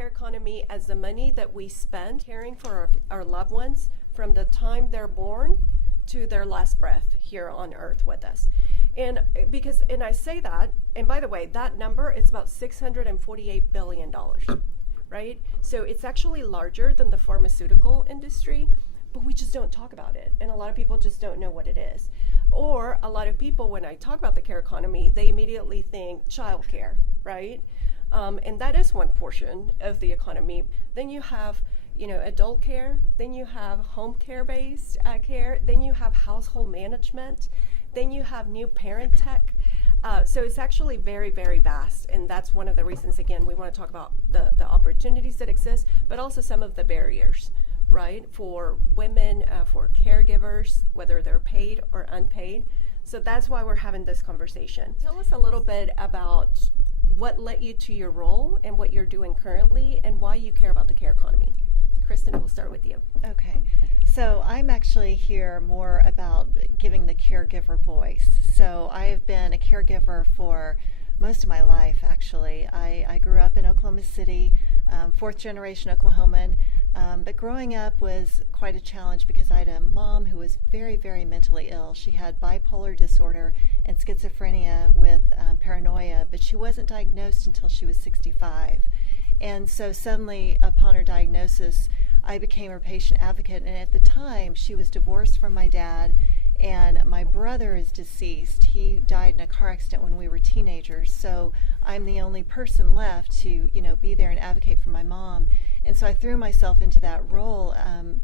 care economy as the money that we spend caring for our loved ones from the time they're born to their last breath here on earth with us. And I say that, and by the way, that number is about $648 billion, right? So it's actually larger than the pharmaceutical industry, but we just don't talk about it. And a lot of people just don't know what it is. Or a lot of people, when I talk about the care economy, they immediately think childcare, right? And that is one portion of the economy. Then you have, adult care. Then you have home care-based care. Then you have household management. Then you have new parent tech. So it's actually very, very vast. And that's one of the reasons, again, we want to talk about the opportunities that exist, but also some of the barriers, right, for women, for caregivers, whether they're paid or unpaid. So that's why we're having this conversation. Tell us a little bit about what led you to your role and what you're doing currently and why you care about the care economy. Kristin, we'll start with you. Okay. So I'm actually here more about giving the caregiver voice. So I have been a caregiver for most of my life, actually. I grew up in Oklahoma City, fourth generation Oklahoman. But growing up was quite a challenge because I had a mom who was very, very mentally ill. She had bipolar disorder and schizophrenia with paranoia, but she wasn't diagnosed until she was 65. And so suddenly, upon her diagnosis, I became her patient advocate. And at the time, she was divorced from my dad, and my brother is deceased. He died in a car accident when we were teenagers. So I'm the only person left to, be there and advocate for my mom. And so I threw myself into that role,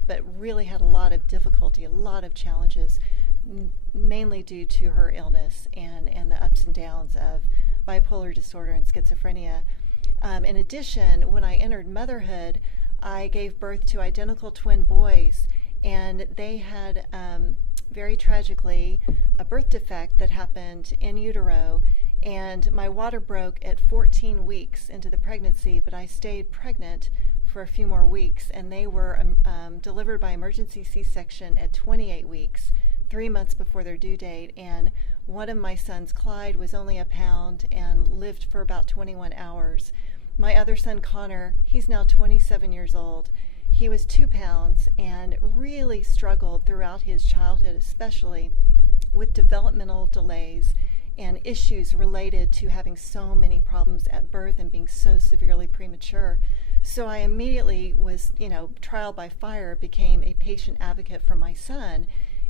but really had a lot of difficulty, a lot of challenges, mainly due to her illness and the ups and downs of bipolar disorder and schizophrenia. In addition, when I entered motherhood, I gave birth to identical twin boys, and they had, very tragically, a birth defect that happened in utero. And my water broke at 14 weeks into the pregnancy, but I stayed pregnant for a few more weeks, and they were delivered by emergency C-section at 28 weeks, 3 months before their due date. And one of my sons, Clyde, was only a pound and lived for about 21 hours. My other son, Connor, he's now 27 years old. He was 2 pounds and really struggled throughout his childhood, especially with developmental delays and issues related to having so many problems at birth and being so severely premature. So I immediately was, trial by fire, became a patient advocate for my son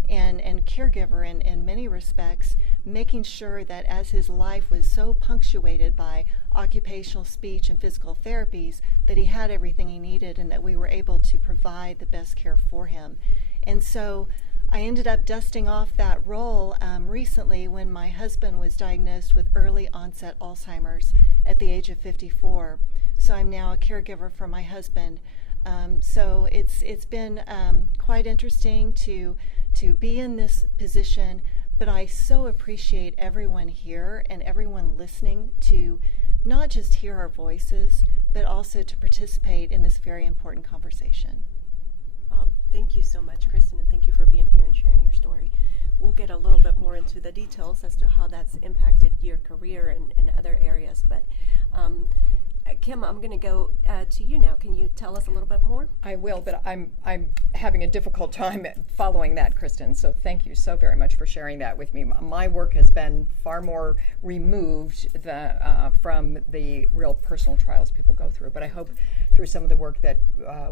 and caregiver in many respects, making sure that as his life was so punctuated by occupational, speech, and physical therapies, that he had everything he needed and that we were able to provide the best care for him. And so I ended up dusting off that role recently when my husband was diagnosed with early onset Alzheimer's at the age of 54. So I'm now a caregiver for my husband. So it's been quite interesting to be in this position, but I so appreciate everyone here and everyone listening to not just hear our voices, but also to participate in this very important conversation. Well, thank you so much, Kristin, and thank you for being here and sharing your story. We'll get a little bit more into the details as to how that's impacted your career and other areas, but Kim, I'm going to go to you now. Can you tell us a little bit more? I will, but I'm having a difficult time following that, Kristin. So thank you so very much for sharing that with me. My work has been far more removed from the real personal trials people go through. But I hope through some of the work that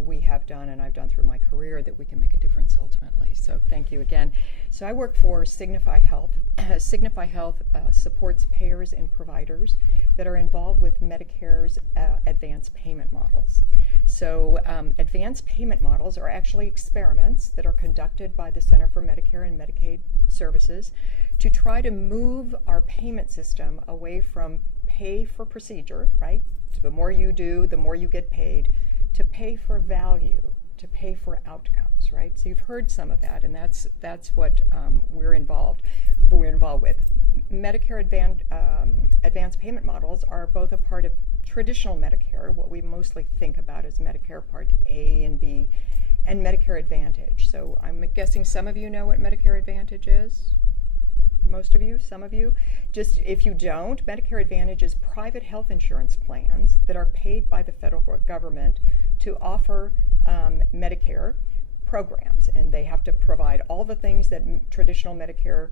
we have done and I've done through my career that we can make a difference ultimately. So thank you again. So I work for Signify Health. Signify Health supports payers and providers that are involved with Medicare's advance payment models. So advance payment models are actually experiments that are conducted by the Center for Medicare and Medicaid Services to try to move our payment system away from pay for procedure, right? So the more you do, the more you get paid, to pay for value, to pay for outcomes, right? So you've heard some of that, and that's what we're involved with. Medicare advance payment models are both a part of traditional Medicare, what we mostly think about as Medicare Part A and B, and Medicare Advantage. So I'm guessing some of you know what Medicare Advantage is? most of you, some of you. Just if you don't, Medicare Advantage is private health insurance plans that are paid by the federal government to offer Medicare programs, and they have to provide all the things that traditional Medicare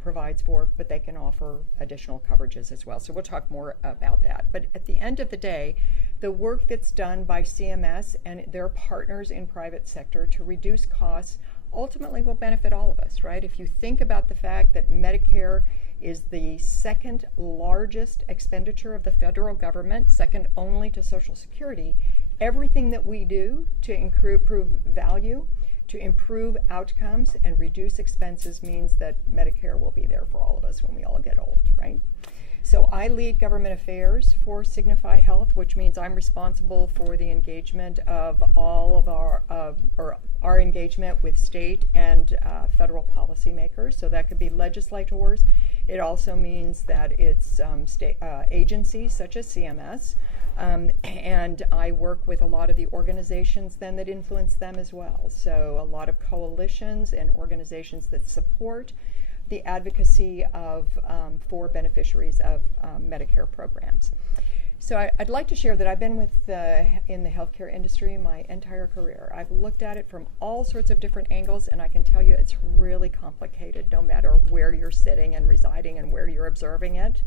provides for, but they can offer additional coverages as well. So we'll talk more about that. But at the end of the day, the work that's done by CMS and their partners in private sector to reduce costs ultimately will benefit all of us, right? If you think about the fact that Medicare is the second largest expenditure of the federal government, second only to Social Security, everything that we do to improve value, to improve outcomes and reduce expenses means that Medicare will be there for all of us when we all get old, right? So I lead government affairs for Signify Health, which means I'm responsible for the engagement of all of our engagement with state and federal policymakers. So that could be legislators. It also means that it's state agencies such as CMS, and I work with a lot of the organizations then that influence them as well. So a lot of coalitions and organizations that support the advocacy of for beneficiaries of Medicare programs. So I'd like to share that I've been in the healthcare industry my entire career. I've looked at it from all sorts of different angles, and I can tell you it's really complicated no matter where you're sitting and residing and where you're observing it.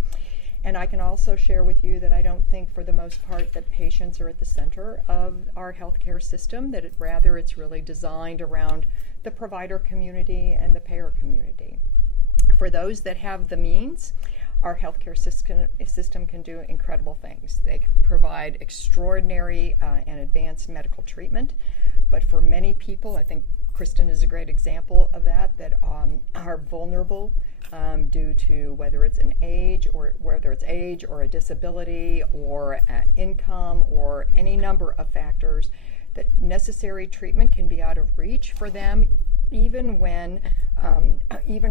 And I can also share with you that I don't think for the most part that patients are at the center of our healthcare system, that rather it's really designed around the provider community and the payer community. For those that have the means, our healthcare system can do incredible things. They provide extraordinary and advanced medical treatment, but for many people, I think Kristin is a great example of that are vulnerable due to whether it's age or a disability or income or any number of factors, that necessary treatment can be out of reach for them, even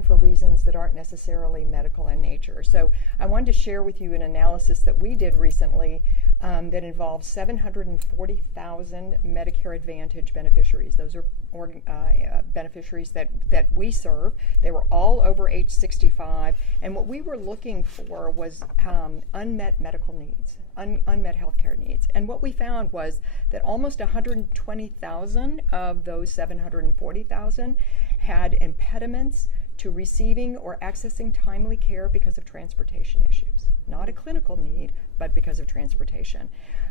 for reasons that aren't necessarily medical in nature. So I wanted to share with you an analysis that we did recently that involves 740,000 Medicare Advantage beneficiaries. Those are beneficiaries that we serve. They were all over age 65, and what we were looking for was unmet medical needs, unmet healthcare needs. And what we found was that almost 120,000 of those 740,000 had impediments to receiving or accessing timely care because of transportation issues. Not a clinical need, but because of transportation.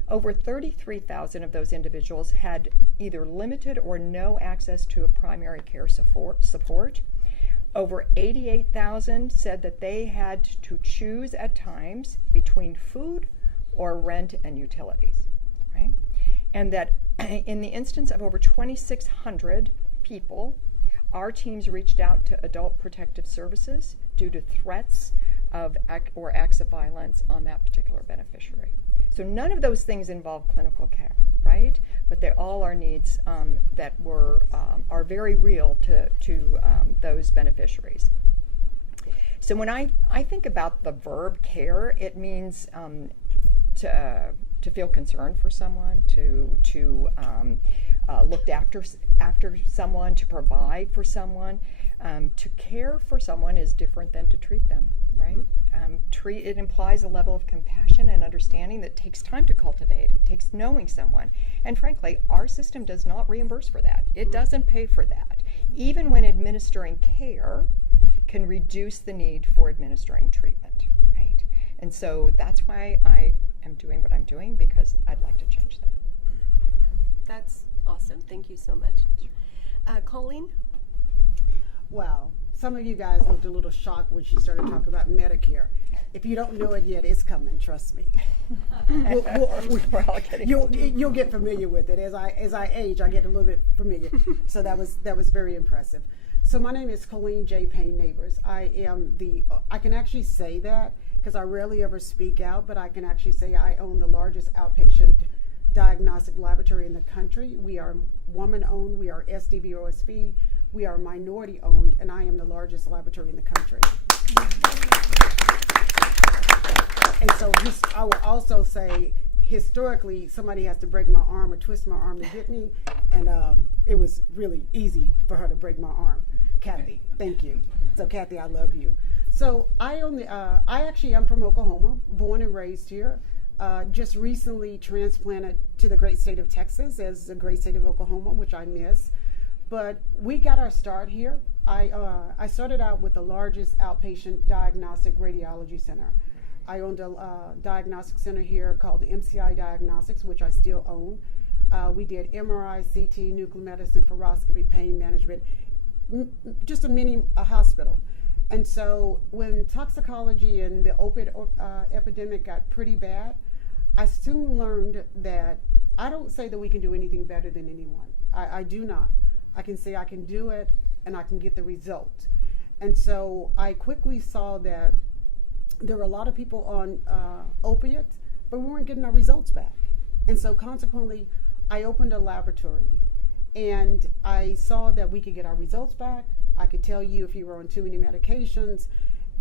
Over 33,000 of those individuals had either limited or no access to a primary care support. Over 88,000 said that they had to choose at times between food or rent and utilities, right? And that in the instance of over 2,600 people, our teams reached out to Adult Protective Services due to threats of acts of violence on that particular beneficiary. So none of those things involve clinical care, right? But they all are needs that are very real to those beneficiaries. So when I think about the verb care, it means to feel concerned for someone, to look after someone, to provide for someone. To care for someone is different than to treat them, right? It implies a level of compassion and understanding that takes time to cultivate. It takes knowing someone. And frankly, our system does not reimburse for that. It doesn't pay for that. Even when administering care can reduce the need for administering treatment, right? And so that's why I am doing what I'm doing, because I'd like to change that. That's awesome. Thank you so much. Colleen? Wow. Some of you guys looked a little shocked when she started talking about Medicare. If you don't know it yet, it's coming, trust me. We're all getting you'll get familiar with it. As I age, I get a little bit familiar. So that was very impressive. So my name is Colleen J. Payne Neighbors. I can actually say that because I rarely ever speak out, but I can actually say I own the largest outpatient diagnostic laboratory in the country. We are woman-owned. We are SDV-OSV. We are minority-owned, and I am the largest laboratory in the country. And so I will also say, historically, somebody has to break my arm or twist my arm to get me, and it was really easy for her to break my arm. Kathy, thank you. So Kathy, I love you. So I actually am from Oklahoma, born and raised here. Just recently transplanted to the great state of Texas as the great state of Oklahoma, which I miss. But we got our start here. I started out with the largest outpatient diagnostic radiology center. I owned a diagnostic center here called the MCI Diagnostics, which I still own. We did MRI, CT, nuclear medicine, fluoroscopy, pain management, just a mini hospital. And so when toxicology and the opiate epidemic got pretty bad, I soon learned that I don't say that we can do anything better than anyone. I do not. I can say I can do it and I can get the result. And so I quickly saw that there were a lot of people on opiates, but we weren't getting our results back. And so consequently, I opened a laboratory and I saw that we could get our results back. I could tell you if you were on too many medications.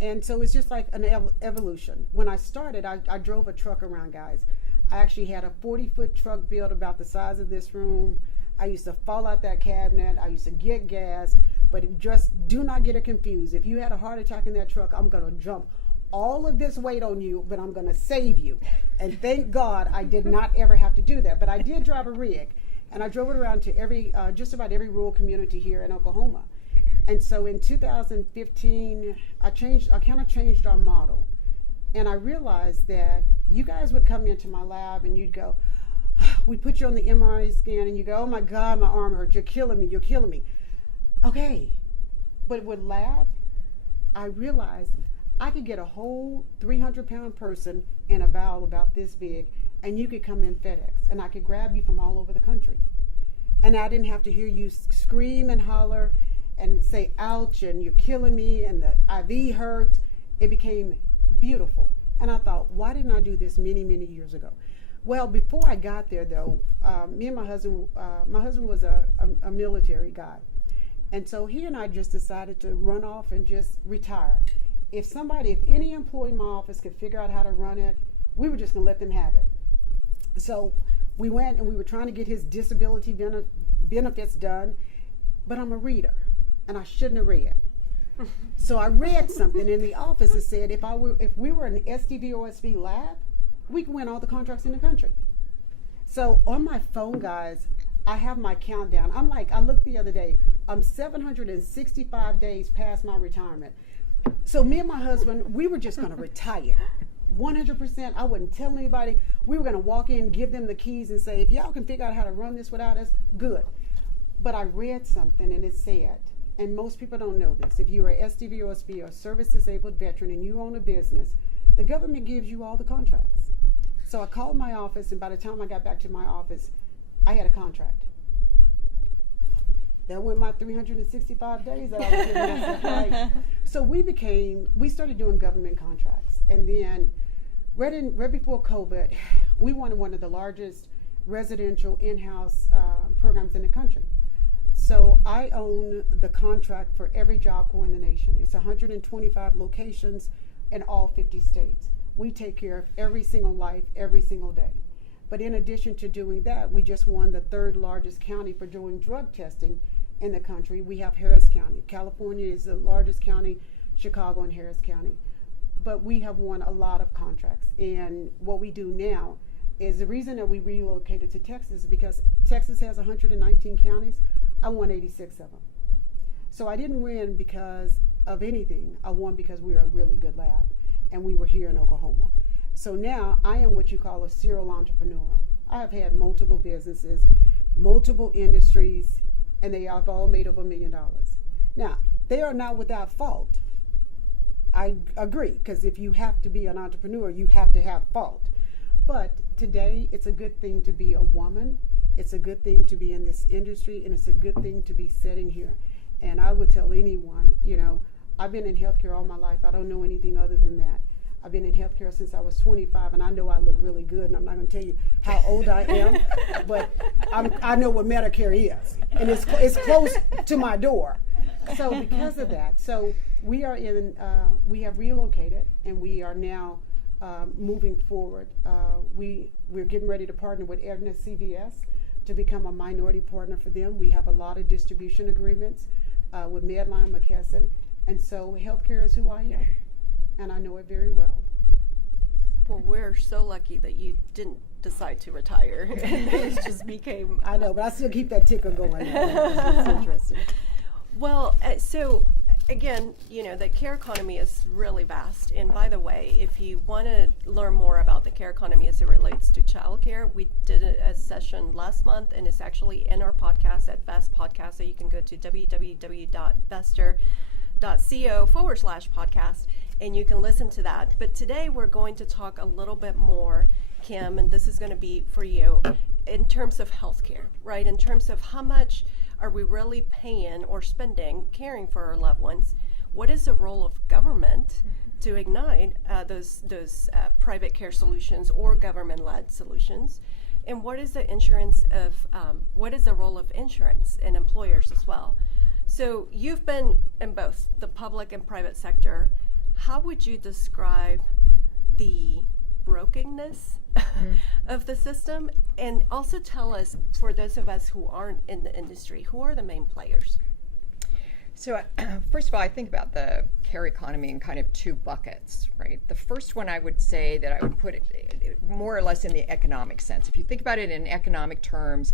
And so it's just like an evolution. When I started, I drove a truck around, guys. I actually had a 40-foot truck built about the size of this room. I used to fall out that cabinet. I used to get gas. But just do not get it confused. If you had a heart attack in that truck, I'm going to jump all of this weight on you, but I'm going to save you. And thank God I did not ever have to do that. But I did drive a rig. And I drove it around to just about every rural community here in Oklahoma. And so in 2015, I kind of changed our model. And I realized that you guys would come into my lab and you'd go, we put you on the MRI scan and you go, oh my God, my arm hurts. You're killing me. You're killing me. Okay. But with lab, I realized I could get a whole 300-pound person in a vial about this big and you could come in FedEx and I could grab you from all over the country. And I didn't have to hear you scream and holler and say, ouch, and you're killing me, and the IV hurt. It became beautiful. And I thought, why didn't I do this many, many years ago? Well, before I got there, though, me and my husband was a military guy. And so he and I just decided to run off and just retire. If any employee in my office could figure out how to run it, we were just going to let them have it. So we went and we were trying to get his disability benefits done, but I'm a reader. And I shouldn't have read. So I read something in the office that said if we were an SDVOSB lab, we could win all the contracts in the country. So on my phone, guys, I have my countdown. I looked the other day, I'm 765 days past my retirement. So me and my husband, we were just gonna retire. 100%, I wouldn't tell anybody. We were gonna walk in, give them the keys and say, if y'all can figure out how to run this without us, good. But I read something and it said, and most people don't know this, if you are SDVOSB or service disabled veteran and you own a business, the government gives you all the contracts. So I called my office, and by the time I got back to my office, I had a contract. That went my 365 days that I was giving myself, right? So we started doing government contracts. And then right before COVID, we won one of the largest residential in-house programs in the country. So I own the contract for every Job Corps in the nation. It's 125 locations in all 50 states. We take care of every single life, every single day. But in addition to doing that, we just won the 3rd largest county for doing drug testing in the country. We have Harris County. California is the largest county, Chicago and Harris County. But we have won a lot of contracts. And what we do now is the reason that we relocated to Texas is because Texas has 119 counties. I won 86 of them. So I didn't win because of anything. I won because we were a really good lab and we were here in Oklahoma. So now I am what you call a serial entrepreneur. I have had multiple businesses, multiple industries, and they have all made over $1 million. Now, they are not without fault. I agree, because if you have to be an entrepreneur, you have to have fault. But today, it's a good thing to be a woman. It's a good thing to be in this industry, and it's a good thing to be sitting here. And I would tell anyone, I've been in healthcare all my life. I don't know anything other than that. I've been in healthcare since I was 25, and I know I look really good, and I'm not going to tell you how old I am, but I know what Medicare is, and it's close to my door. So because of that, we have relocated, and we are now moving forward. We're getting ready to partner with Aetna CVS to become a minority partner for them. We have a lot of distribution agreements with Medline, McKesson, and so healthcare is who I am. and I know it very well. Well, we're so lucky that you didn't decide to retire and it just became. I know, but I still keep that ticker going. It's interesting. Well, so again, the care economy is really vast. And by the way, if you want to learn more about the care economy as it relates to childcare, we did a session last month, and it's actually in our podcast at Best Podcast. So you can go to www.bester.co/podcast, and you can listen to that. But today we're going to talk a little bit more, Kim, and this is going to be for you, in terms of healthcare, right? In terms of how much are we really paying or spending caring for our loved ones? What is the role of government to ignite those private care solutions or government-led solutions? And what is the what is the role of insurance and employers as well? So you've been in both the public and private sector. How would you describe the brokenness of the system? And also tell us, for those of us who aren't in the industry, who are the main players? So first of all, I think about the care economy in kind of two buckets, right? The first one I would say that I would put it more or less in the economic sense. If you think about it in economic terms,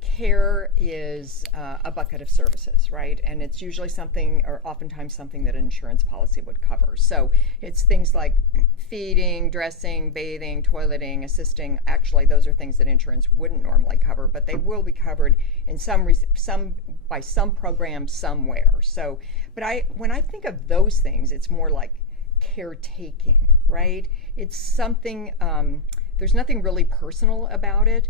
care is a bucket of services, right? And it's usually something, or oftentimes something, that an insurance policy would cover. So it's things like feeding, dressing, bathing, toileting, assisting. Actually, those are things that insurance wouldn't normally cover, but they will be covered in by some program somewhere. So, but when I think of those things, it's more like caretaking, right? It's something. There's nothing really personal about it,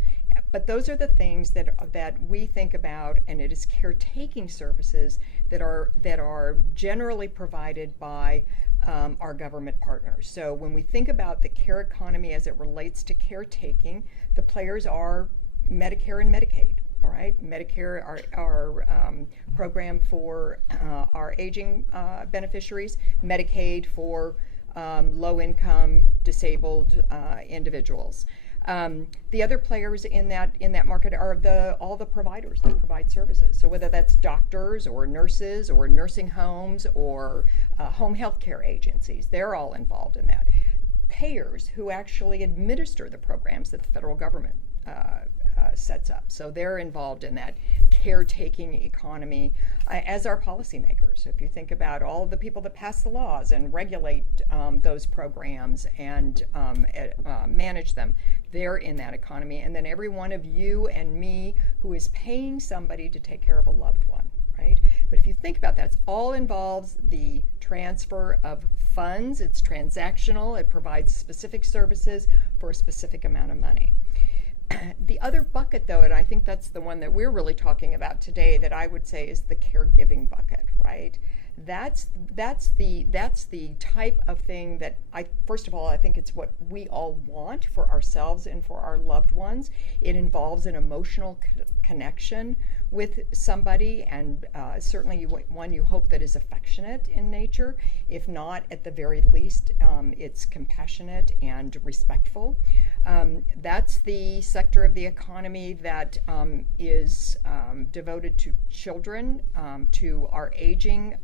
but those are the things that we think about, and it is caretaking services that are generally provided by our government partners. So when we think about the care economy as it relates to caretaking, the players are Medicare and Medicaid. All right, Medicare, our program for our aging beneficiaries, Medicaid for low-income, disabled individuals. The other players in that market are all the providers that provide services. So whether that's doctors or nurses or nursing homes or home health care agencies, they're all involved in that. Payers who actually administer the programs that the federal government sets up. So they're involved in that caretaking economy as our policymakers. If you think about all of the people that pass the laws and regulate those programs and manage them, they're in that economy. And then every one of you and me who is paying somebody to take care of a loved one, right? But if you think about that, it all involves the transfer of funds. It's transactional. It provides specific services for a specific amount of money. The other bucket, though, and I think that's the one that we're really talking about today, that I would say is the caregiving bucket, right? That's the type of thing that first of all, I think it's what we all want for ourselves and for our loved ones. It involves an emotional connection with somebody, and certainly one you hope that is affectionate in nature. If not, at the very least, it's compassionate and respectful. That's the sector of the economy that is devoted to children, to our aging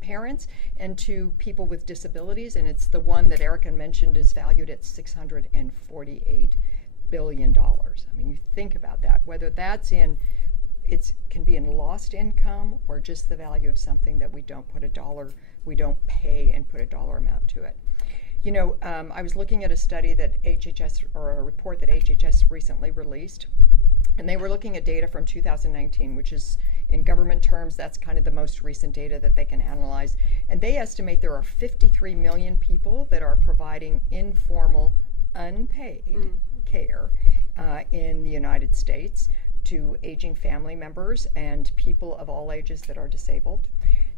parents, and to people with disabilities. And it's the one that Erica mentioned is valued at $648 billion. I mean, you think about that, whether that's can be in lost income or just the value of something that we don't pay and put a dollar amount to it. You know, I was looking at a study that a report that HHS recently released, and they were looking at data from 2019, which is, in government terms, that's kind of the most recent data that they can analyze. And they estimate there are 53 million people that are providing informal, unpaid care in the United States to aging family members and people of all ages that are disabled.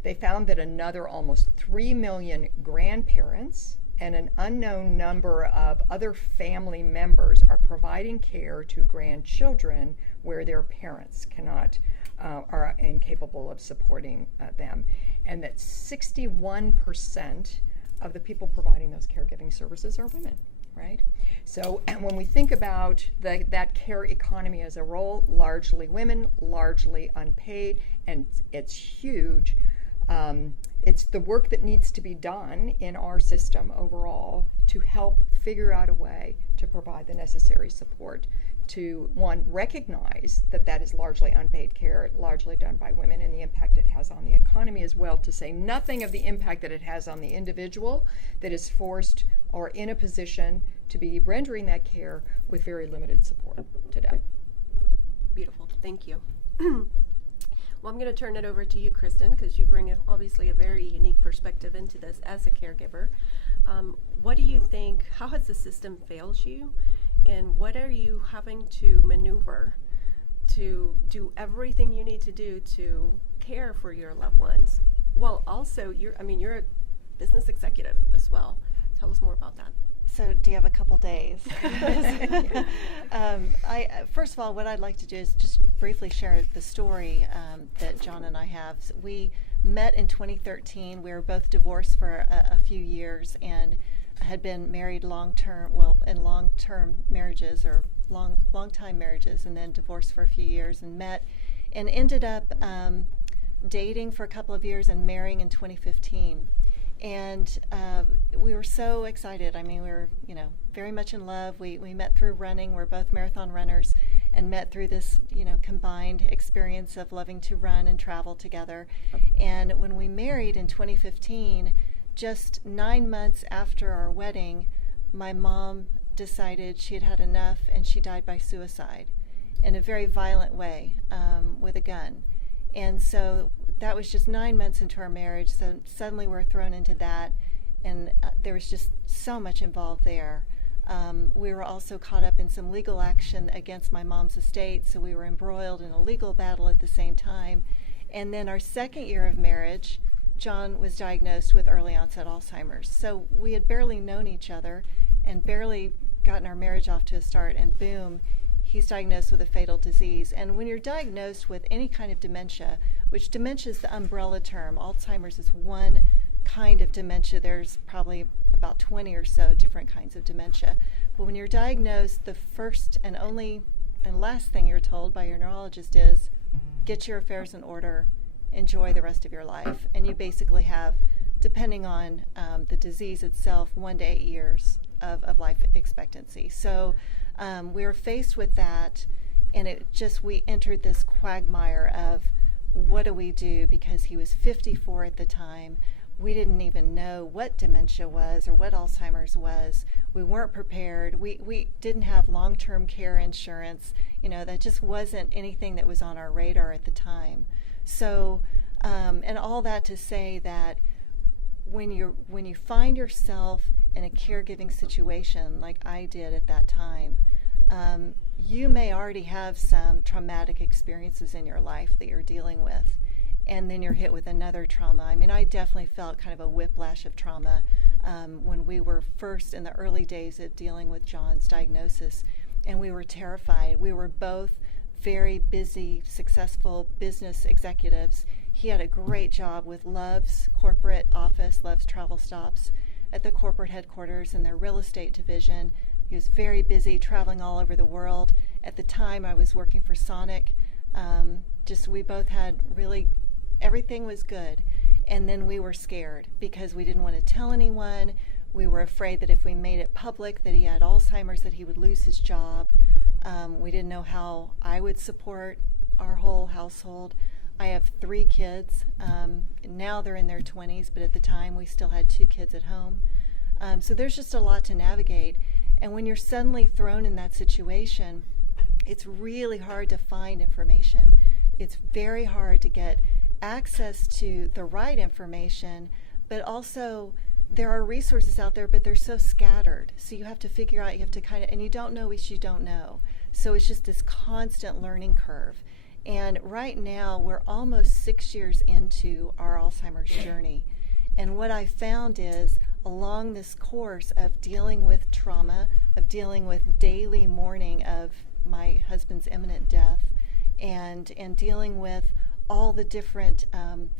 They found that another almost 3 million grandparents and an unknown number of other family members are providing care to grandchildren where their parents are incapable of supporting them. And that 61% of the people providing those caregiving services are women, right? So when we think about that care economy as a role, largely women, largely unpaid, and it's huge. It's the work that needs to be done in our system overall to help figure out a way to provide the necessary support to, one, recognize that that is largely unpaid care, largely done by women, and the impact it has on the economy as well, to say nothing of the impact that it has on the individual that is forced or in a position to be rendering that care with very limited support today. Beautiful. Thank you. Well, I'm going to turn it over to you, Kristin, because you bring obviously a very unique perspective into this as a caregiver. What do you think, how has the system failed you, and what are you having to maneuver to do everything you need to do to care for your loved ones? Well, also, you're a business executive as well. Tell us more about that. So do you have a couple days? First of all, what I'd like to do is just briefly share the story that John and I have. So we met in 2013. We were both divorced for a few years and had been married in long-term marriages or long-time marriages, and then divorced for a few years, and met and ended up dating for a couple of years and marrying in 2015. And we were so excited. I mean, we were, very much in love. We met through running. We're both marathon runners, and met through this, combined experience of loving to run and travel together. And when we married in 2015, just 9 months after our wedding, my mom decided she had had enough, and she died by suicide in a very violent way, with a gun. And so that was just 9 months into our marriage. So suddenly we're thrown into that, and there was just so much involved there. We were also caught up in some legal action against my mom's estate, so we were embroiled in a legal battle at the same time. And then our second year of marriage, John was diagnosed with early onset Alzheimer's. So we had barely known each other and barely gotten our marriage off to a start, and boom, he's diagnosed with a fatal disease. And when you're diagnosed with any kind of dementia, which dementia is the umbrella term, Alzheimer's is one kind of dementia. There's probably about 20 or so different kinds of dementia. But when you're diagnosed, the first and only and last thing you're told by your neurologist is, get your affairs in order, enjoy the rest of your life. And you basically have, depending on the disease itself, 1 to 8 years of life expectancy. So we were faced with that, and we entered this quagmire of, what do we do? Because he was 54 at the time. We didn't even know what dementia was or what Alzheimer's was. We weren't prepared. We didn't have long-term care insurance. That just wasn't anything that was on our radar at the time. So, and all that to say that when you find yourself in a caregiving situation like I did at that time, you may already have some traumatic experiences in your life that you're dealing with, and then you're hit with another trauma. I mean, I definitely felt kind of a whiplash of trauma when we were first in the early days of dealing with John's diagnosis, and we were terrified. We were both very busy, successful business executives. He had a great job with Love's corporate office, Love's Travel Stops, at the corporate headquarters in their real estate division. He was very busy traveling all over the world. At the time, I was working for Sonic. We both had really, everything was good. And then we were scared because we didn't want to tell anyone. We were afraid that if we made it public that he had Alzheimer's, that he would lose his job. We didn't know how I would support our whole household. I have 3 kids. Now they're in their 20s, but at the time we still had 2 kids at home. So there's just a lot to navigate. And when you're suddenly thrown in that situation, it's really hard to find information. It's very hard to get access to the right information, but also there are resources out there, but they're so scattered. So you have to figure out, and you don't know what you don't know. So it's just this constant learning curve. And right now, we're almost 6 years into our Alzheimer's journey. And what I found is, along this course of dealing with trauma, of dealing with daily mourning of my husband's imminent death, and dealing with all the different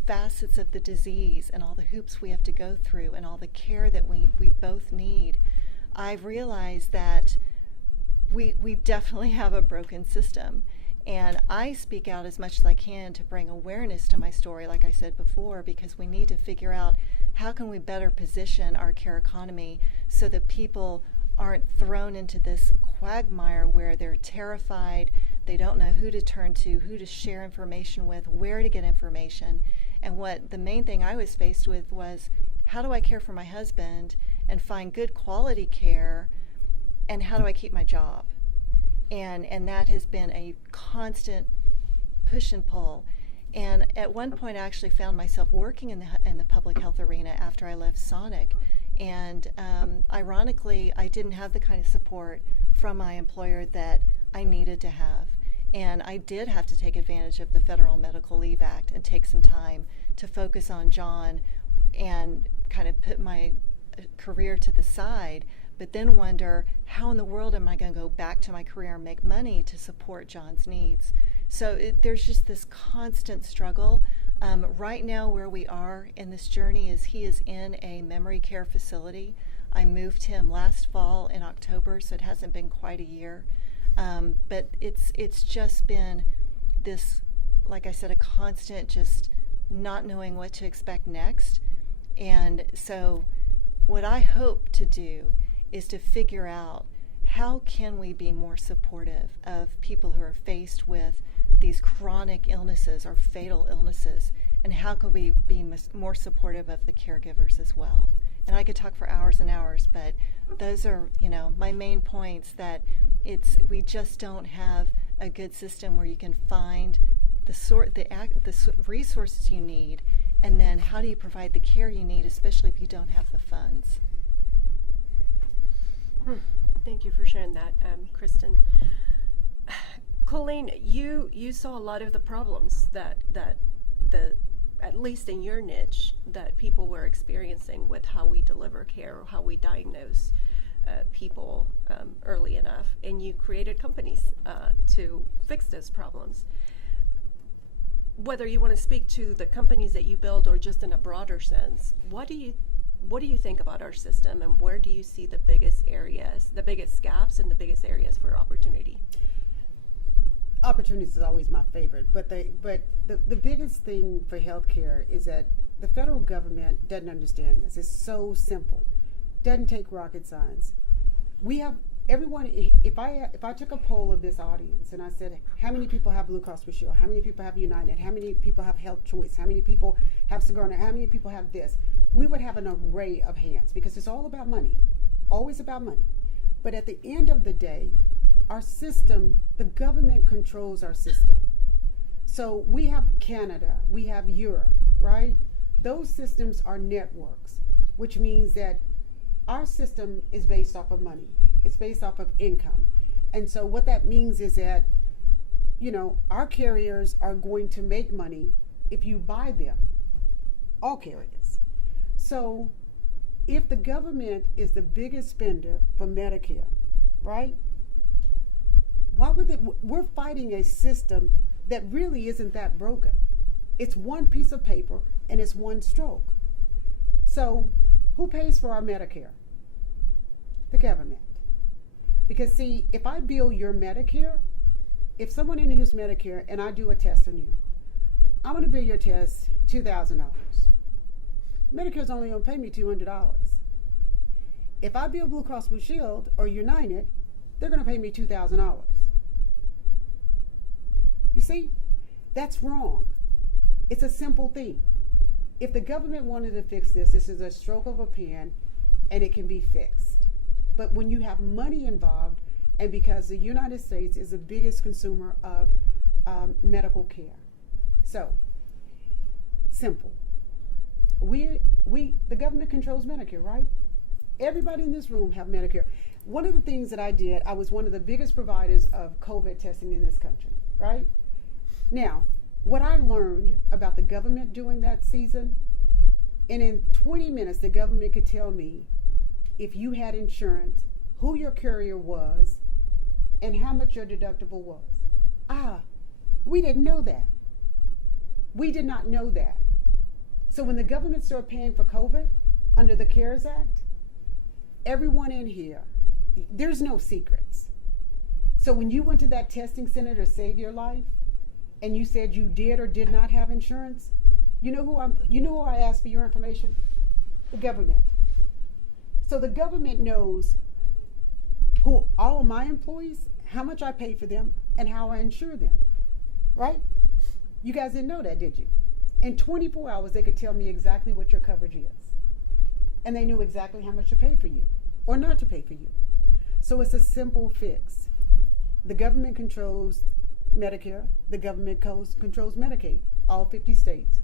facets of the disease and all the hoops we have to go through and all the care that we both need, I've realized that we definitely have a broken system. And I speak out as much as I can to bring awareness to my story, like I said before, because we need to figure out how can we better position our care economy so that people aren't thrown into this quagmire where they're terrified, they don't know who to turn to, who to share information with, where to get information. And what the main thing I was faced with was, how do I care for my husband and find good quality care, and how do I keep my job? And that has been a constant push and pull. And at one point I actually found myself working in the public health arena after I left Sonic. And ironically, I didn't have the kind of support from my employer that I needed to have. And I did have to take advantage of the Federal Medical Leave Act and take some time to focus on John and kind of put my career to the side, but then wonder, how in the world am I going to go back to my career and make money to support John's needs? So there's just this constant struggle. Right now where we are in this journey is he is in a memory care facility. I moved him last fall in October, so it hasn't been quite a year. But it's just been this, like I said, a constant just not knowing what to expect next. And so what I hope to do is to figure out, how can we be more supportive of people who are faced with these chronic illnesses or fatal illnesses, and how can we be more supportive of the caregivers as well? And I could talk for hours and hours, but those are, my main points, that we just don't have a good system where you can find the resources you need, and then how do you provide the care you need, especially if you don't have the funds. Thank you for sharing that, Kristin. Colleen, you saw a lot of the problems that at least in your niche, that people were experiencing with how we deliver care or how we diagnose people early enough, and you created companies to fix those problems. Whether you want to speak to the companies that you build or just in a broader sense, what do you think about our system, and where do you see the biggest areas, the biggest gaps, and the biggest areas for opportunity? Opportunities is always my favorite, but the biggest thing for healthcare is that the federal government doesn't understand this. It's so simple. Doesn't take rocket science. We have everyone. If I took a poll of this audience and I said, how many people have Blue Cross Blue Shield? How many people have United? How many people have Health Choice? How many people have Signify? How many people have this? We would have an array of hands, because it's all about money, always about money. But at the end of the day, our system, the government controls our system. So we have Canada, we have Europe, right? Those systems are networks, which means that our system is based off of money. It's based off of income. And so what that means is that, our carriers are going to make money if you buy them, all carriers. So if the government is the biggest spender for Medicare, right? Why would we're fighting a system that really isn't that broken. It's one piece of paper and it's one stroke. So who pays for our Medicare? The government. Because see, if I bill your Medicare, if someone in here's Medicare and I do a test on you, I'm going to bill your test $2,000. Medicare's only going to pay me $200. If I bill Blue Cross Blue Shield or United, they're going to pay me $2,000. You see, that's wrong. It's a simple thing. If the government wanted to fix this, this is a stroke of a pen and it can be fixed. But when you have money involved, and because the United States is the biggest consumer of medical care. So, simple. The government controls Medicare, right? Everybody in this room have Medicare. One of the things that I did, I was one of the biggest providers of COVID testing in this country, right? Now, what I learned about the government doing that season, and in 20 minutes, the government could tell me if you had insurance, who your carrier was, and how much your deductible was. We didn't know that. We did not know that. So when the government started paying for COVID under the CARES Act, everyone in here, there's no secrets. So when you went to that testing center to save your life, and you said you did or did not have insurance, you know who I asked for your information? The government. So the government knows who all of my employees, how much I pay for them, and how I insure them. Right? You guys didn't know that, did you? In 24 hours, they could tell me exactly what your coverage is. And they knew exactly how much to pay for you or not to pay for you. So it's a simple fix. The government controls Medicare. The government controls Medicaid, all 50 states.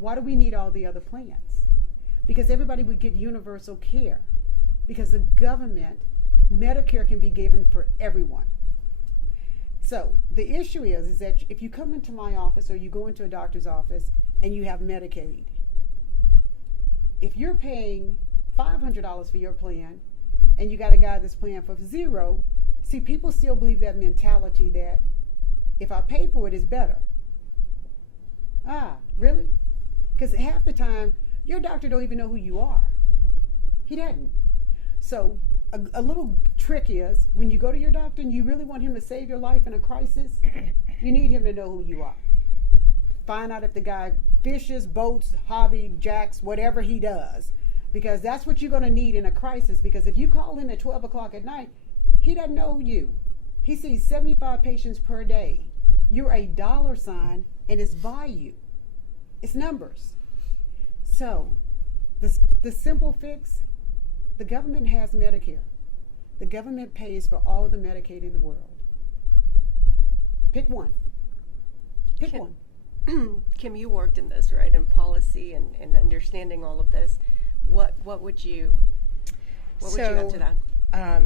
Why do we need all the other plans? Because everybody would get universal care. Because the government, Medicare can be given for everyone. So the issue is that if you come into my office or you go into a doctor's office and you have Medicaid, if you're paying $500 for your plan and you got a guy that's paying for $0, see, people still believe that mentality that if I pay for it, it's better. Ah, really? Because half the time, your doctor don't even know who you are. He doesn't. So a little trick is, when you go to your doctor and you really want him to save your life in a crisis, you need him to know who you are. Find out if the guy fishes, boats, hobby, jacks, whatever he does. Because that's what you're going to need in a crisis. Because if you call him at 12 o'clock at night, he doesn't know you. He sees 75 patients per day. You're a dollar sign, and it's by you. It's numbers. So the simple fix, the government has Medicare. The government pays for all the Medicaid in the world. Pick one. Pick one. Kim, you worked in this, right, in policy and understanding all of this. What would you add to that?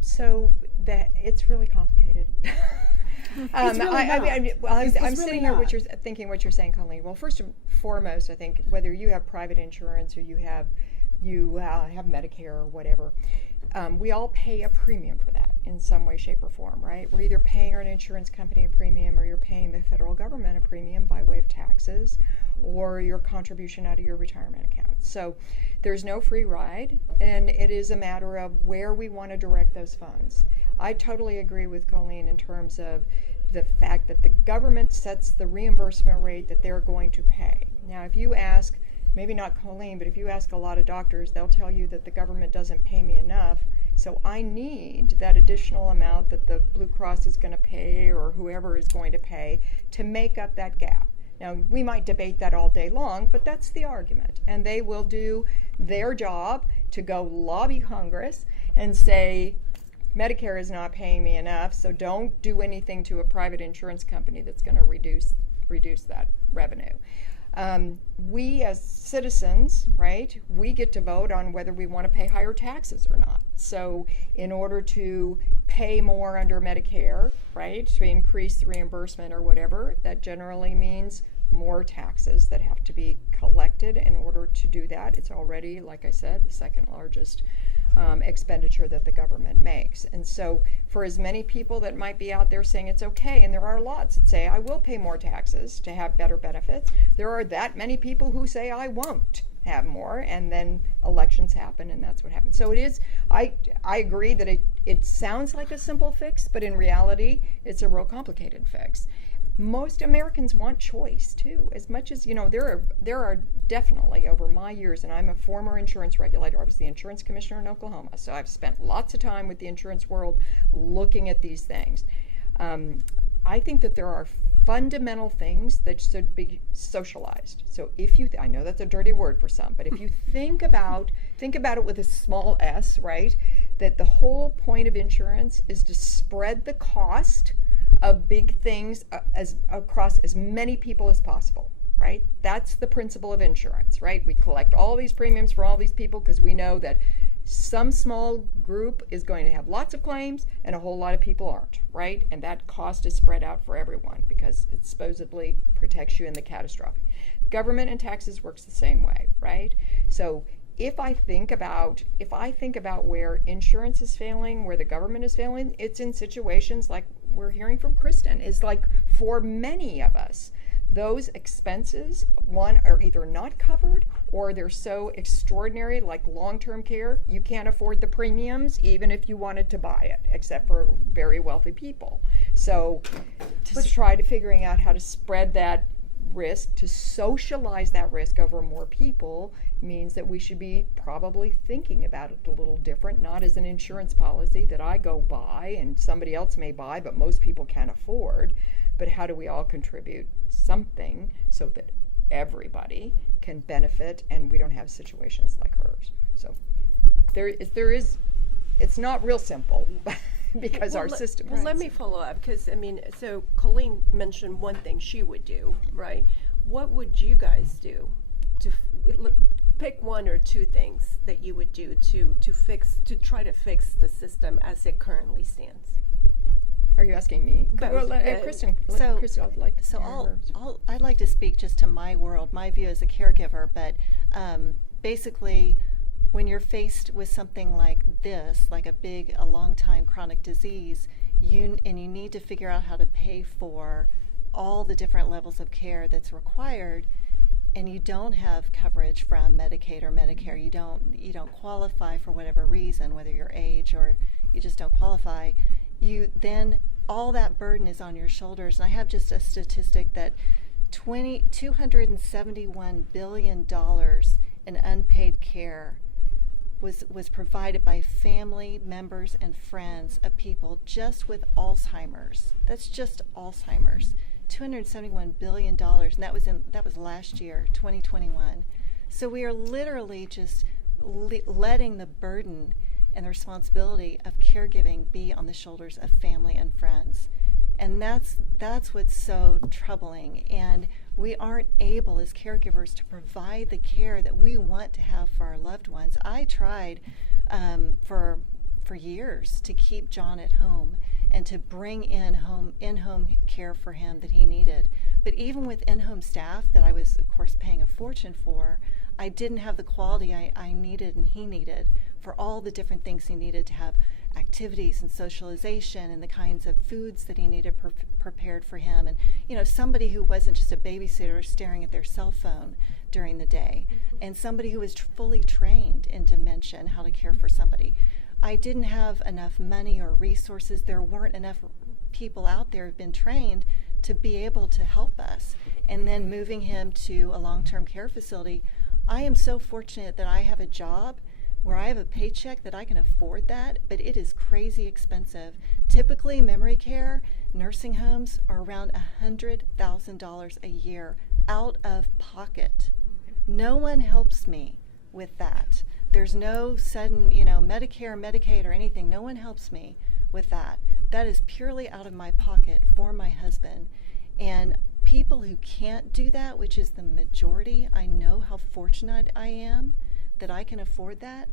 So that it's really complicated. It's really I'm really sitting here not. thinking what you're saying, Colleen. Well, first and foremost, I think whether you have private insurance or you have Medicare or whatever, we all pay a premium for that in some way, shape, or form, right? We're either paying an insurance company a premium or you're paying the federal government a premium by way of taxes or your contribution out of your retirement account. So there's no free ride, and it is a matter of where we want to direct those funds. I totally agree with Colleen in terms of the fact that the government sets the reimbursement rate that they're going to pay. Now, if you ask, maybe not Colleen, but if you ask a lot of doctors, they'll tell you that the government doesn't pay me enough, so I need that additional amount that the Blue Cross is going to pay or whoever is going to pay to make up that gap. Now, we might debate that all day long, but that's the argument. And they will do their job to go lobby Congress and say, Medicare is not paying me enough, so don't do anything to a private insurance company that's going to reduce that revenue. We as citizens, right, we get to vote on whether we want to pay higher taxes or not. So in order to pay more under Medicare, right, to increase the reimbursement or whatever, that generally means more taxes that have to be collected in order to do that. It's already, like I said, the second largest expenditure that the government makes. And so for as many people that might be out there saying it's okay, and there are lots that say I will pay more taxes to have better benefits, there are that many people who say I won't have more, and then elections happen and that's what happens. So it is, I agree that it sounds like a simple fix, but in reality it's a real complicated fix. Most Americans want choice too, as much as, there are definitely, over my years, and I'm a former insurance regulator, I was the insurance commissioner in Oklahoma, so I've spent lots of time with the insurance world looking at these things. I think that there are fundamental things that should be socialized. So if you, I know that's a dirty word for some, but if you think about it with a small s, right, that the whole point of insurance is to spread the cost of big things across as many people as possible, right? That's the principle of insurance, right? We collect all these premiums for all these people because we know that some small group is going to have lots of claims and a whole lot of people aren't, right? And that cost is spread out for everyone because it supposedly protects you in the catastrophic. Government and taxes works the same way, right? So if I think about where insurance is failing, where the government is failing, it's in situations like we're hearing from Kristin. It's like for many of us, those expenses, one, are either not covered or they're so extraordinary, like long-term care, you can't afford the premiums even if you wanted to buy it, except for very wealthy people. So to try to figuring out how to spread that risk, to socialize that risk over more people, means that we should be probably thinking about it a little different, not as an insurance policy that I go buy and somebody else may buy but most people can't afford, but how do we all contribute something so that everybody can benefit and we don't have situations like hers. So there is it's not real simple because our system Well, let me follow up, because I mean, so Colleen mentioned one thing she would do, right? What would you guys do to pick one or two things that you would do to try to fix the system as it currently stands? Are you asking me? Both. Well, Kristin, Kristin, I'd like to So hear hers. I'd like to speak just to my world, my view as a caregiver, but basically when you're faced with something like this, like a long time chronic disease, you need to figure out how to pay for all the different levels of care that's required, and you don't have coverage from Medicaid or Medicare, you don't qualify for whatever reason, whether your age or you just don't qualify, then all that burden is on your shoulders. And I have just a statistic that $271 billion in unpaid care was provided by family members and friends of people just with Alzheimer's. That's just Alzheimer's. $271 billion, and that was last year, 2021. So we are literally just letting the burden and the responsibility of caregiving be on the shoulders of family and friends. And that's what's so troubling. And we aren't able as caregivers to provide the care that we want to have for our loved ones. I tried for years to keep John at home and to bring in-home care for him that he needed. But even with in-home staff that I was, of course, paying a fortune for, I didn't have the quality I needed and he needed for all the different things he needed to have activities and socialization and the kinds of foods that he needed prepared for him. And, somebody who wasn't just a babysitter staring at their cell phone during the day, and somebody who was fully trained in dementia and how to care for somebody. I didn't have enough money or resources. There weren't enough people out there who've been trained to be able to help us. And then moving him to a long-term care facility, I am so fortunate that I have a job where I have a paycheck that I can afford that, but it is crazy expensive. Typically, memory care, nursing homes are around $100,000 a year out of pocket. No one helps me with that. There's no sudden, Medicare, Medicaid, or anything. No one helps me with that. That is purely out of my pocket for my husband. And people who can't do that, which is the majority, I know how fortunate I am that I can afford that,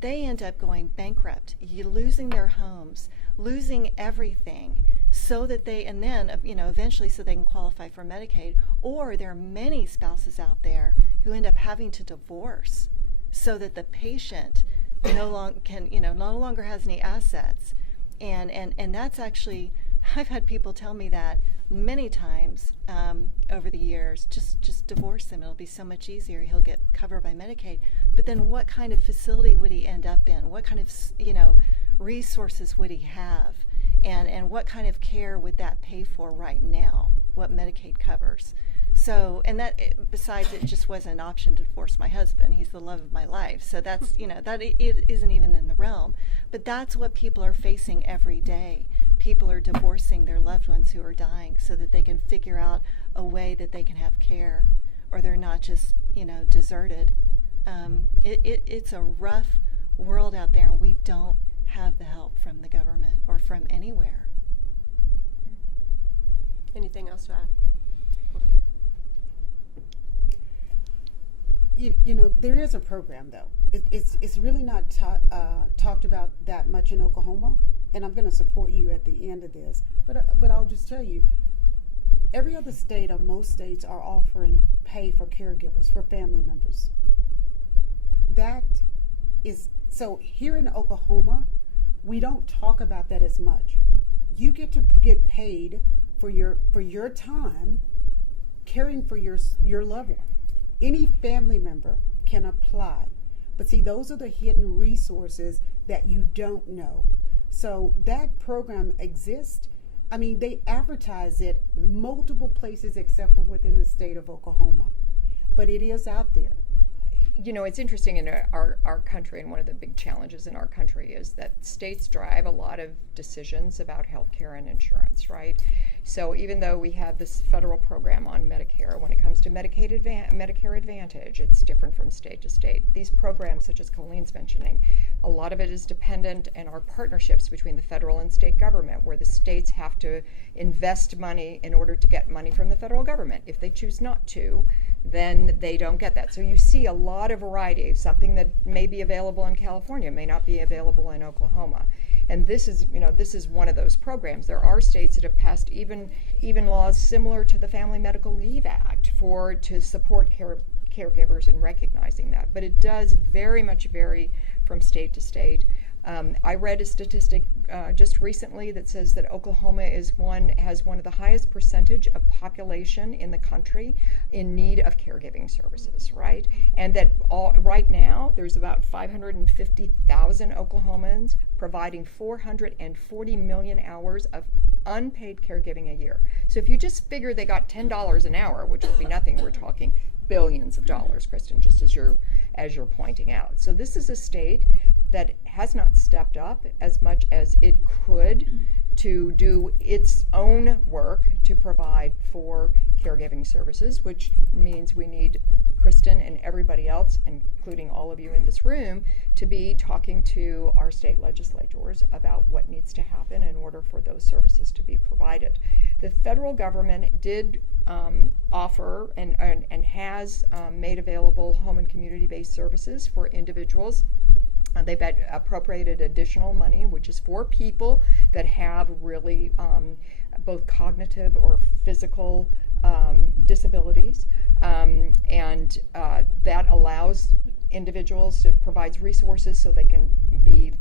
they end up going bankrupt, losing their homes, losing everything, so that and then eventually so they can qualify for Medicaid. Or there are many spouses out there who end up having to divorce so that the patient no longer has any assets. And that's actually, I've had people tell me that many times over the years, just divorce him. It'll be so much easier. He'll get covered by Medicaid. But then what kind of facility would he end up in? What kind of, resources would he have? And what kind of care would that pay for right now? What Medicaid covers? So, and that, besides, it just wasn't an option to divorce my husband. He's the love of my life. So that's, that it isn't even in the realm. But that's what people are facing every day. People are divorcing their loved ones who are dying so that they can figure out a way that they can have care, or they're not just, deserted. It's a rough world out there, and we don't have the help from the government or from anywhere. Anything else to add? There is a program, though. It's really not talked about that much in Oklahoma, and I'm going to support you at the end of this. But I'll just tell you, every other state or most states are offering pay for caregivers, for family members. That is, so here in Oklahoma, we don't talk about that as much. You get to get paid for your time caring for your loved one. Any family member can apply. But see, those are the hidden resources that you don't know. So that program exists. I mean, they advertise it multiple places except for within the state of Oklahoma. But it is out there. You know, it's interesting in our country, and one of the big challenges in our country is that states drive a lot of decisions about healthcare and insurance, right? So even though we have this federal program on Medicare, when it comes to Medicare Advantage, it's different from state to state. These programs, such as Colleen's mentioning, a lot of it is dependent on our partnerships between the federal and state government, where the states have to invest money in order to get money from the federal government. If they choose not to, then they don't get that. So you see a lot of variety. Something that may be available in California may not be available in Oklahoma. And this is one of those programs. There are states that have passed even laws similar to the Family Medical Leave Act to support caregivers and recognizing that. But it does very much vary from state to state. I read a statistic just recently that says that Oklahoma has one of the highest percentage of population in the country in need of caregiving services, right? And that right now there's about 550,000 Oklahomans providing 440 million hours of unpaid caregiving a year. So if you just figure they got $10 an hour, which would be nothing, we're talking billions of dollars, Kristin, just as you're pointing out. So this is a state that has not stepped up as much as it could to do its own work to provide for caregiving services, which means we need Kristin and everybody else, including all of you in this room, to be talking to our state legislators about what needs to happen in order for those services to be provided. The federal government did offer and has made available home and community-based services for individuals. They've appropriated additional money, which is for people that have really both cognitive or physical disabilities, and that allows individuals, it provides resources so they can be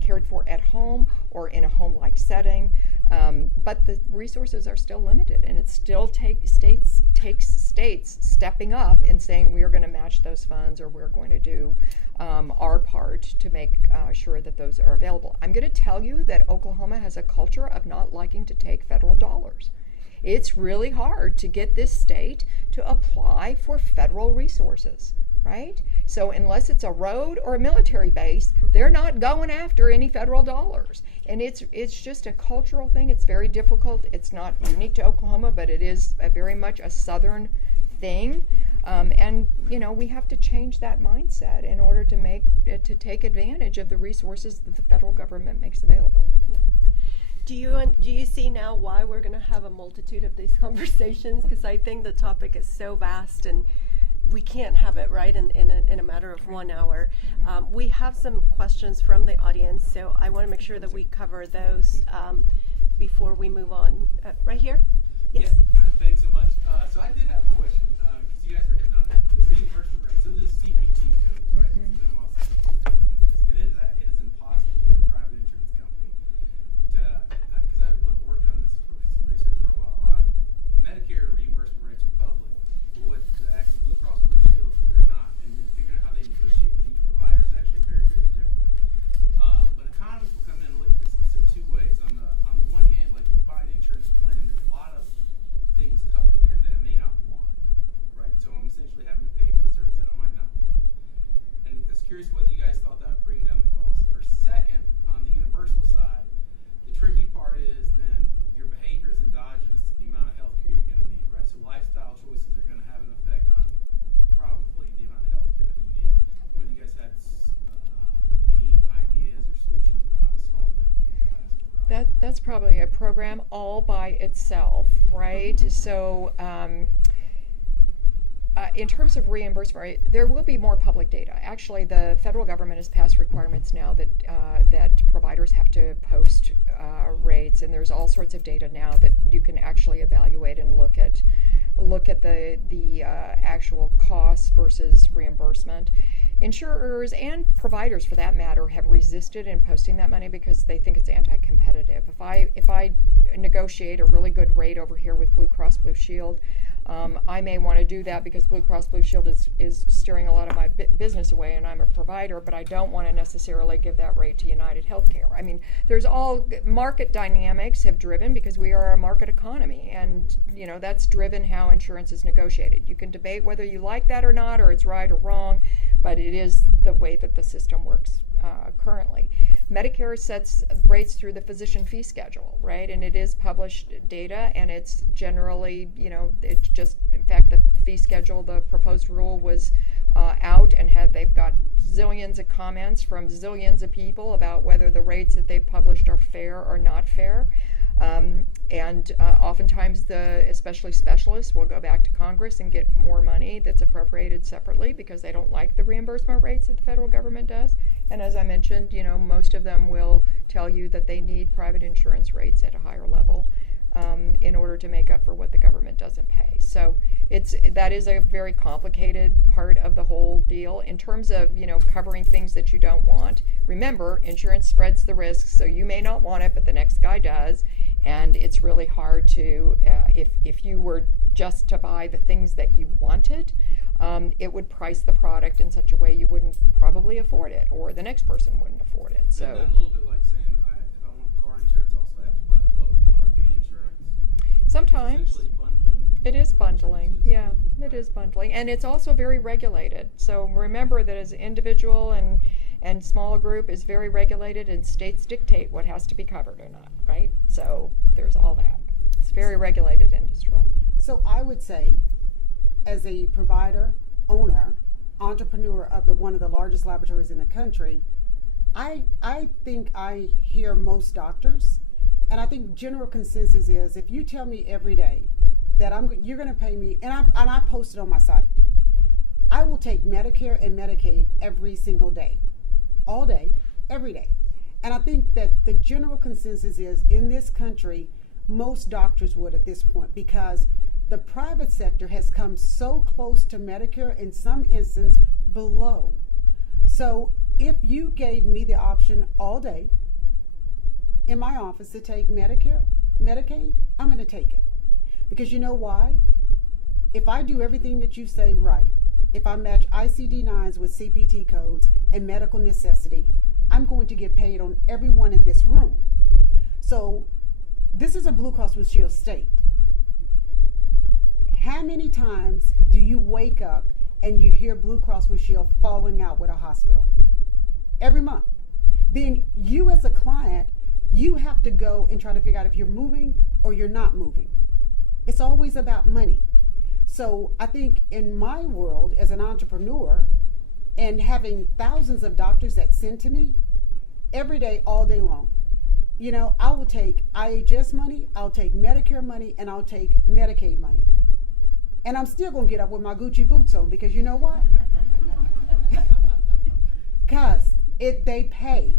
cared for at home or in a home-like setting, but the resources are still limited, and it still takes states stepping up and saying we are going to match those funds, or we're going to do our part to make sure that those are available. I'm going to tell you that Oklahoma has a culture of not liking to take federal dollars. It's really hard to get this state to apply for federal resources, right? So unless it's a road or a military base, they're not going after any federal dollars. And it's just a cultural thing. It's very difficult. It's not unique to Oklahoma, but it is very much a southern thing. And we have to change that mindset in order to take advantage of the resources that the federal government makes available. Yeah. Do you see now why we're going to have a multitude of these conversations? Because I think the topic is so vast, and we can't have it right in a matter of 1 hour. We have some questions from the audience, so I want to make sure that we cover those before we move on. Right here? Yes. Yeah, thanks so much. So I did have a question, because you guys were hitting on it. The reimbursement rate. So this is CPT codes, right? Mm-hmm. It's been a while since I've looked at this. And it is impossible to get a private insurance company to, because I've worked on this for some research for a while, on Medicare reimbursement rates are public, but what the actual Blue Cross Blue Shield, they're not. And then figuring out how they negotiate with each provider is actually very, very different. But economists will come in and look at this in two ways. On the one hand, like you buy an insurance plan, there's a lot of things covered in there that I may not want, right? So I'm essentially having to pay for a service that I might not want. And I was curious whether you guys thought that would bring down the cost. Or second, on the universal side, the tricky part is then your behavior is endogenous to the amount of healthcare you're going to need, right? So lifestyle choices are going to have an effect on probably the amount of healthcare that you need. And whether you guys had any ideas or solutions about how to solve that. That's probably a program all by itself, right? So in terms of reimbursement rate, there will be more public data. Actually, the federal government has passed requirements now that providers have to post rates, and there's all sorts of data now that you can actually evaluate and look at the actual costs versus reimbursement. Insurers and providers, for that matter, have resisted in posting that money because they think it's anti-competitive. If I negotiate a really good rate over here with Blue Cross Blue Shield, I may want to do that because Blue Cross Blue Shield is steering a lot of my business away, and I'm a provider, but I don't want to necessarily give that rate to United Healthcare. I mean, there's all market dynamics have driven, because we are a market economy, and that's driven how insurance is negotiated. You can debate whether you like that or not, or it's right or wrong, but it is the way that the system works currently. Medicare sets rates through the physician fee schedule, right? And it is published data, and it's generally, it's just, in fact, the fee schedule, the proposed rule was out, and they've got zillions of comments from zillions of people about whether the rates that they've published are fair or not fair. Oftentimes, especially specialists will go back to Congress and get more money that's appropriated separately because they don't like the reimbursement rates that the federal government does. And as I mentioned, most of them will tell you that they need private insurance rates at a higher level in order to make up for what the government doesn't pay. So that is a very complicated part of the whole deal. In terms of covering things that you don't want, remember, insurance spreads the risks, so you may not want it, but the next guy does. And it's really hard to, if you were just to buy the things that you wanted, it would price the product in such a way you wouldn't probably afford it, or the next person wouldn't afford it. So Isn't that a little bit like saying, if I want car insurance, I also have to buy boat and RV insurance? sometimes It's essentially bundling. it is bundling. insurances. Yeah, it is bundling, and it's also very regulated. So remember that as an individual and small group is very regulated, and states dictate what has to be covered or not, right? So there's all that. It's a very regulated industry. So I would say, as a provider, owner, entrepreneur of one of the largest laboratories in the country, I think I hear most doctors, and I think general consensus is, if you tell me every day that you're going to pay me, and I post it on my site, I will take Medicare and Medicaid every single day, all day, every day. And I think that the general consensus is, in this country, most doctors would at this point, because the private sector has come so close to Medicare, in some instances below. So if you gave me the option all day in my office to take Medicare, Medicaid, I'm going to take it. Because you know why? If I do everything that you say right, if I match ICD-9s with CPT codes and medical necessity, I'm going to get paid on everyone in this room. So this is a Blue Cross Blue Shield state. How many times do you wake up and you hear Blue Cross Blue Shield falling out with a hospital? Every month. Then you as a client, you have to go and try to figure out if you're moving or you're not moving. It's always about money. So I think in my world as an entrepreneur, and having thousands of doctors that send to me every day, all day long, I will take IHS money, I'll take Medicare money, and I'll take Medicaid money. And I'm still going to get up with my Gucci boots on, because you know what? Because they pay.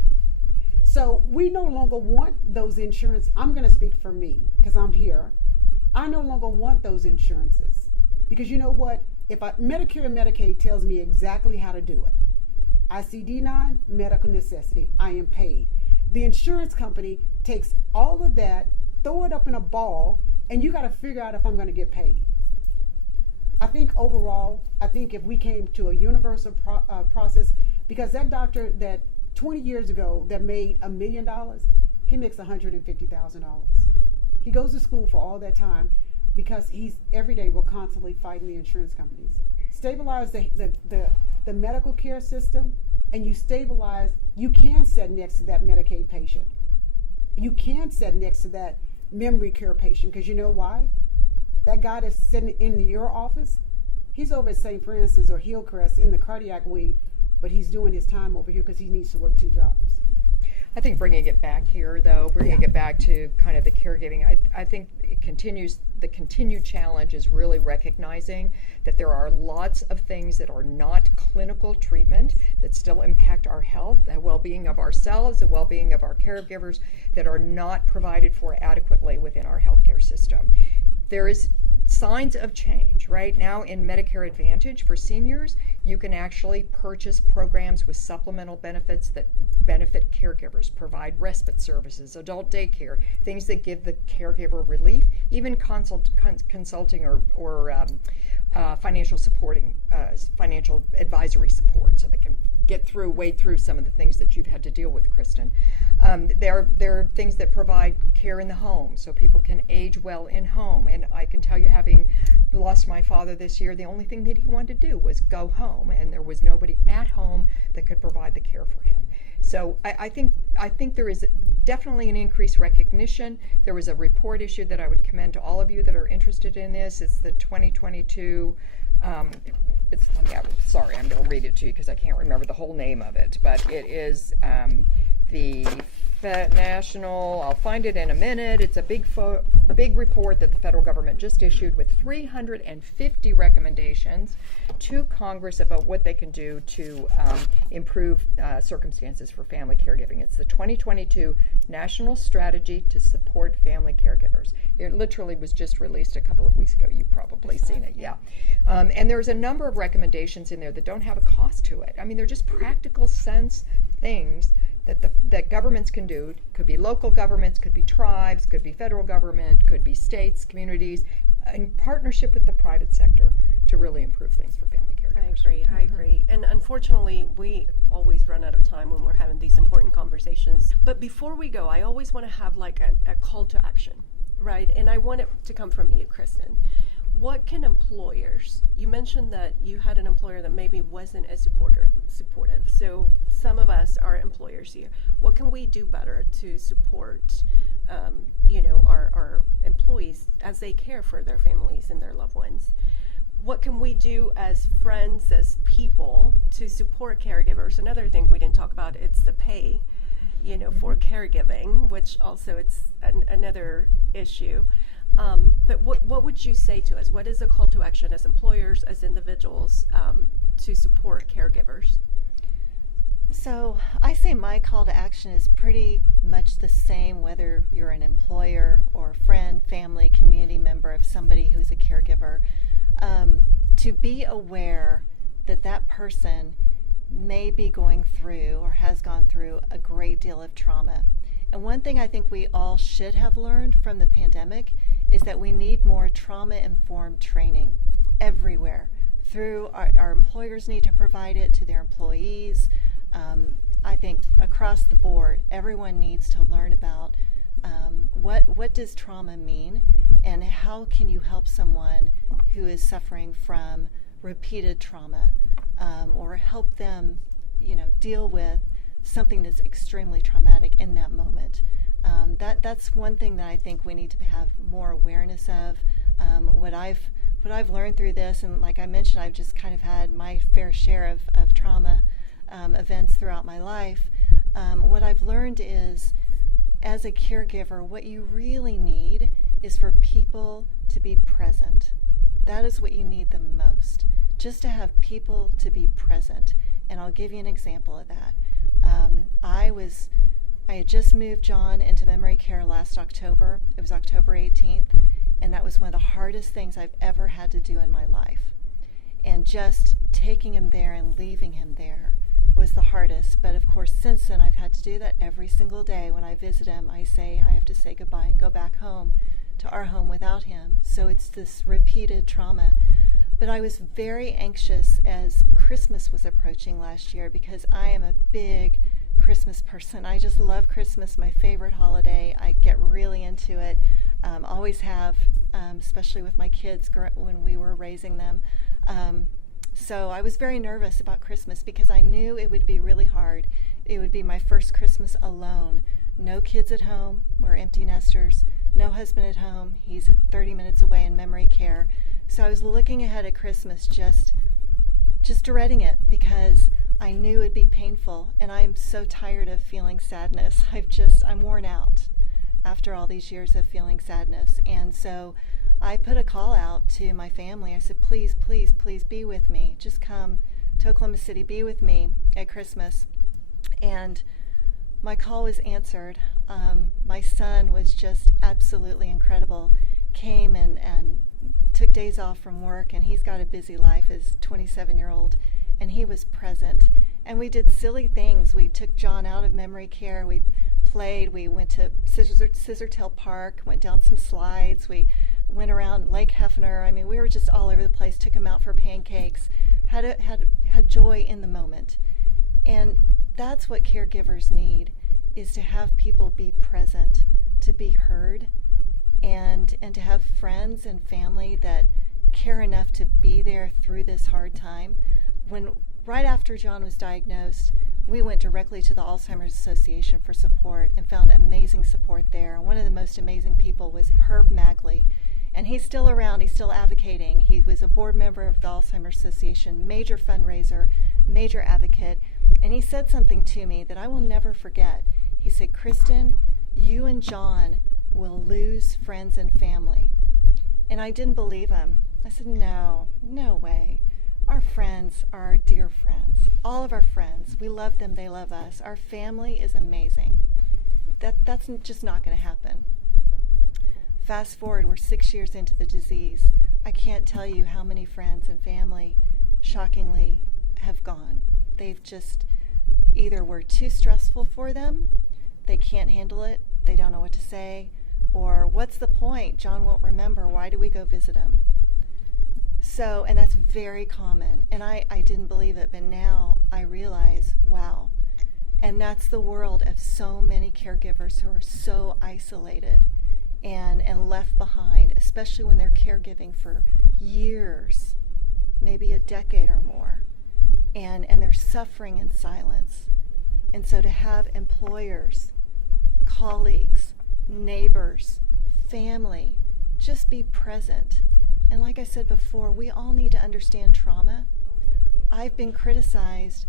So we no longer want those insurance. I'm going to speak for me because I'm here. I no longer want those insurances, because you know what? If Medicare and Medicaid tells me exactly how to do it. ICD-9, medical necessity, I am paid. The insurance company takes all of that, throw it up in a ball, and you got to figure out if I'm going to get paid. I think overall, if we came to a universal process, because that doctor that 20 years ago that made $1 million, he makes $150,000. He goes to school for all that time because every day we're constantly fighting the insurance companies. Stabilize the medical care system, and you can sit next to that Medicaid patient. You can sit next to that memory care patient, because you know why? That guy that's sitting in your office, he's over at St. Francis or Hillcrest in the cardiac wing, but he's doing his time over here because he needs to work 2 jobs. I think bringing it back here, though, it back to kind of the caregiving, I think the continued challenge is really recognizing that there are lots of things that are not clinical treatment that still impact our health, the well-being of ourselves, the well-being of our caregivers, that are not provided for adequately within our healthcare system. There is signs of change. Right now in Medicare Advantage for seniors, you can actually purchase programs with supplemental benefits that benefit caregivers, provide respite services, adult daycare, things that give the caregiver relief, even consulting or financial supporting, financial advisory support, so they can wade through some of the things that you've had to deal with, Kristin. There are things that provide care in the home, so people can age well in home. And I can tell you, having lost my father this year, the only thing that he wanted to do was go home, and there was nobody at home that could provide the care for him. So I think there is definitely an increased recognition. There was a report issued that I would commend to all of you that are interested in this. It's the 2022. Sorry, I'm going to read it to you because I can't remember the whole name of it. But it is the national. I'll find it in a minute. It's a big report that the federal government just issued with 350 recommendations to Congress about what they can do to improve circumstances for family caregiving. It's the 2022 National Strategy to Support Family Caregivers. It literally was just released a couple of weeks ago. You've probably seen it, yeah. And there's a number of recommendations in there that don't have a cost to it. I mean, they're just practical sense things that governments can do. Could be local governments, could be tribes, could be federal government, could be states, communities, in partnership with the private sector to really improve things for family caregivers. I agree. And unfortunately, we always run out of time when we're having these important conversations. But before we go, I always want to have like a call to action, right? And I want it to come from you, Kristin. What can employers, you mentioned that you had an employer that maybe wasn't as supportive. So some of us are employers here. What can we do better to support, our employees as they care for their families and their loved ones? What can we do as friends, as people, to support caregivers? Another thing we didn't talk about, it's the pay, for caregiving, which also it's another issue. But what would you say to us? What is a call to action as employers, as individuals, to support caregivers? So I say my call to action is pretty much the same whether you're an employer or a friend, family, community member of somebody who's a caregiver. To be aware that that person may be going through or has gone through a great deal of trauma. And one thing I think we all should have learned from the pandemic is that we need more trauma-informed training everywhere. Through our employers need to provide it to their employees. I think across the board, everyone needs to learn about what does trauma mean, and how can you help someone who is suffering from repeated trauma, or help them, deal with something that's extremely traumatic in that moment. That's one thing that I think we need to have more awareness of. What I've learned through this, and like I mentioned, I've just kind of had my fair share of trauma events throughout my life. What I've learned is, as a caregiver, what you really need is for people to be present. That is what you need the most, just to have people to be present. And I'll give you an example of that. I had just moved John into memory care last October. It was October 18th, and that was one of the hardest things I've ever had to do in my life. And just taking him there and leaving him there was the hardest. But of course, since then, I've had to do that every single day. When I visit him, I have to say goodbye and go back home to our home without him. So it's this repeated trauma. But I was very anxious as Christmas was approaching last year, because I am a big Christmas person. I just love Christmas, my favorite holiday. I get really into it, always have, especially with my kids when we were raising them. So I was very nervous about Christmas because I knew it would be really hard. It would be my first Christmas alone. No kids at home. We're empty nesters. No husband at home. He's 30 minutes away in memory care. So I was looking ahead at Christmas just dreading it, because I knew it'd be painful, and I'm so tired of feeling sadness. I'm worn out after all these years of feeling sadness. And so I put a call out to my family. I said, please, please, please be with me. Just come to Oklahoma City, be with me at Christmas. And my call was answered. My son was just absolutely incredible. Came and took days off from work, and he's got a busy life as 27-year-old, and he was present. And we did silly things. We took John out of memory care. We played. We went to Scissortail Park, went down some slides. We went around Lake Hefner. I mean, we were just all over the place. Took him out for pancakes. Had joy in the moment. And that's what caregivers need, is to have people be present, to be heard, and to have friends and family that care enough to be there through this hard time. Right after John was diagnosed, we went directly to the Alzheimer's Association for support and found amazing support there. One of the most amazing people was Herb Magley, and he's still around. He's still advocating. He was a board member of the Alzheimer's Association, major fundraiser, major advocate, and he said something to me that I will never forget. He said, "Kristin, you and John will lose friends and family." And I didn't believe him. I said, no way. Our friends are our dear friends. All of our friends, we love them, they love us. Our family is amazing. That's just not going to happen. Fast forward, we're 6 years into the disease. I can't tell you how many friends and family, shockingly, have gone. They've just either were too stressful for them, they can't handle it, they don't know what to say, or what's the point? John won't remember. Why do we go visit him? So, and that's very common. And I didn't believe it, but now I realize, wow. And that's the world of so many caregivers who are so isolated and left behind, especially when they're caregiving for years, maybe a decade or more. And they're suffering in silence. And so to have employers, colleagues, neighbors, family, just be present. And like I said before, we all need to understand trauma. I've been criticized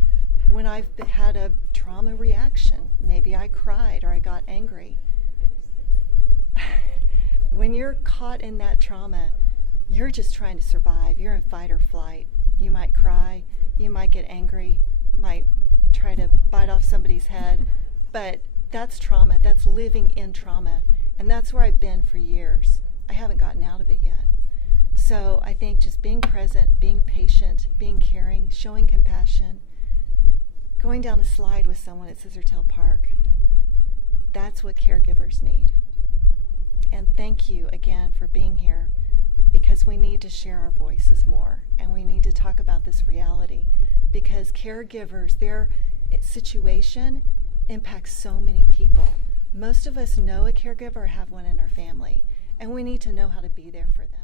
when I've had a trauma reaction. Maybe I cried or I got angry. When you're caught in that trauma, you're just trying to survive. You're in fight or flight. You might cry, you might get angry, might try to bite off somebody's head, but that's trauma. That's living in trauma. And that's where I've been for years. I haven't gotten out of it yet. So I think just being present, being patient, being caring, showing compassion, going down a slide with someone at Scissortail Park, that's what caregivers need. And thank you again for being here, because we need to share our voices more, and we need to talk about this reality, because caregivers, their situation impacts so many people. Most of us know a caregiver or have one in our family, and we need to know how to be there for them.